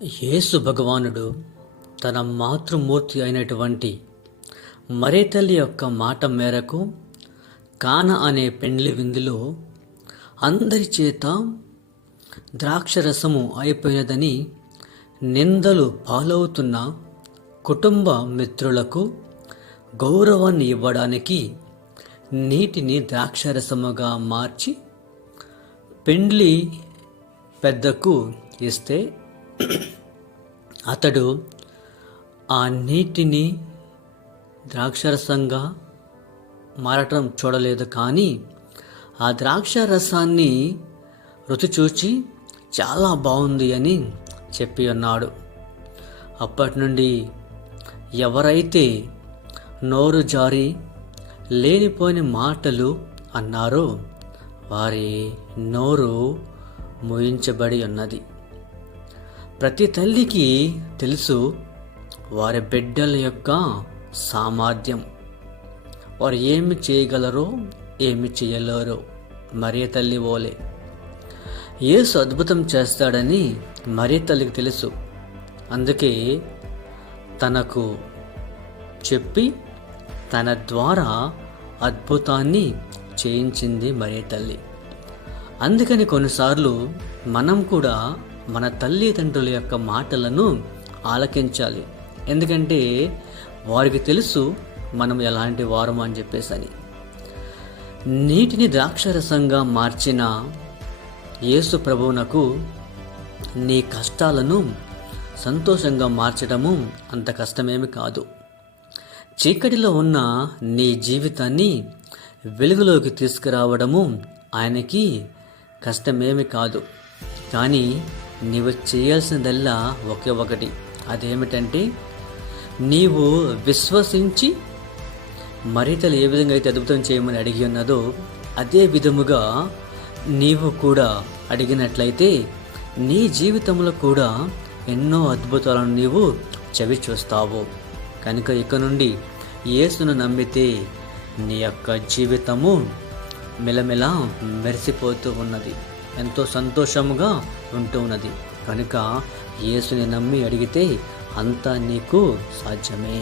యేసు భగవానుడు తన మాతృమూర్తి అయినటువంటి మరియ తల్లి యొక్క మాట మేరకు కానా అనే పెండ్లి విందులో అందరి చేత ద్రాక్షరసము అయిపోయినదని నిందలు పాలవుతున్న కుటుంబ మిత్రులకు గౌరవాన్ని ఇవ్వడానికి నీటిని ద్రాక్షరసముగా మార్చి పెండ్లి పెద్దకు ఇస్తే అతడు ఆ నీటిని ద్రాక్షరసంగా మారటం చూడలేదు, కానీ ఆ ద్రాక్షరసాన్ని రుచి చూచి చాలా బాగుంది అని చెప్పి ఉన్నాడు. అప్పటి నుండి ఎవరైతే నోరు జారి లేనిపోని మాటలు అన్నారో వారి నోరు మూయించబడి ఉన్నది. ప్రతి తల్లికి తెలుసు వారి బిడ్డల యొక్క సామర్థ్యం, వారు ఏమి చేయగలరో ఏమి చేయలేరో. మరియ తల్లి ఓలే యేసు అద్భుతం చేస్తాడని మరియ తల్లికి తెలుసు. అందుకే తనకు చెప్పి తన ద్వారా అద్భుతాన్ని చేయించింది మరియ తల్లి. అందుకని కొన్నిసార్లు మనం కూడా మన తల్లిదండ్రుల యొక్క మాటలను ఆలకించాలి. ఎందుకంటే వారికి తెలుసు మనం ఎలాంటి వారము అని చెప్పేసి. నీటిని ద్రాక్షరసంగా మార్చిన యేసు ప్రభువునకు నీ కష్టాలను సంతోషంగా మార్చడము అంత కష్టమేమి కాదు. చీకటిలో ఉన్న నీ జీవితాన్ని వెలుగులోకి తీసుకురావడము ఆయనకి కష్టమేమి కాదు. కానీ నీవు చేయాల్సిందల్లా ఒకే ఒకటి, అదేమిటంటే నీవు విశ్వసించి మరియ తల్లి ఏ విధంగా అయితే అద్భుతం చేయమని అడిగి ఉన్నదో అదే విధముగా నీవు కూడా అడిగినట్లయితే నీ జీవితంలో కూడా ఎన్నో అద్భుతాలను నీవు చవి చూస్తావు. కనుక ఇక నుండి యేసును నమ్మితే నీ యొక్క జీవితము మెలమెల మెరిసిపోతూ ఉన్నది, ఎంతో సంతోషముగా ఉంటూ ఉన్నది. కనుక యేసుని నమ్మి అడిగితే అంతా నీకు సాధ్యమే.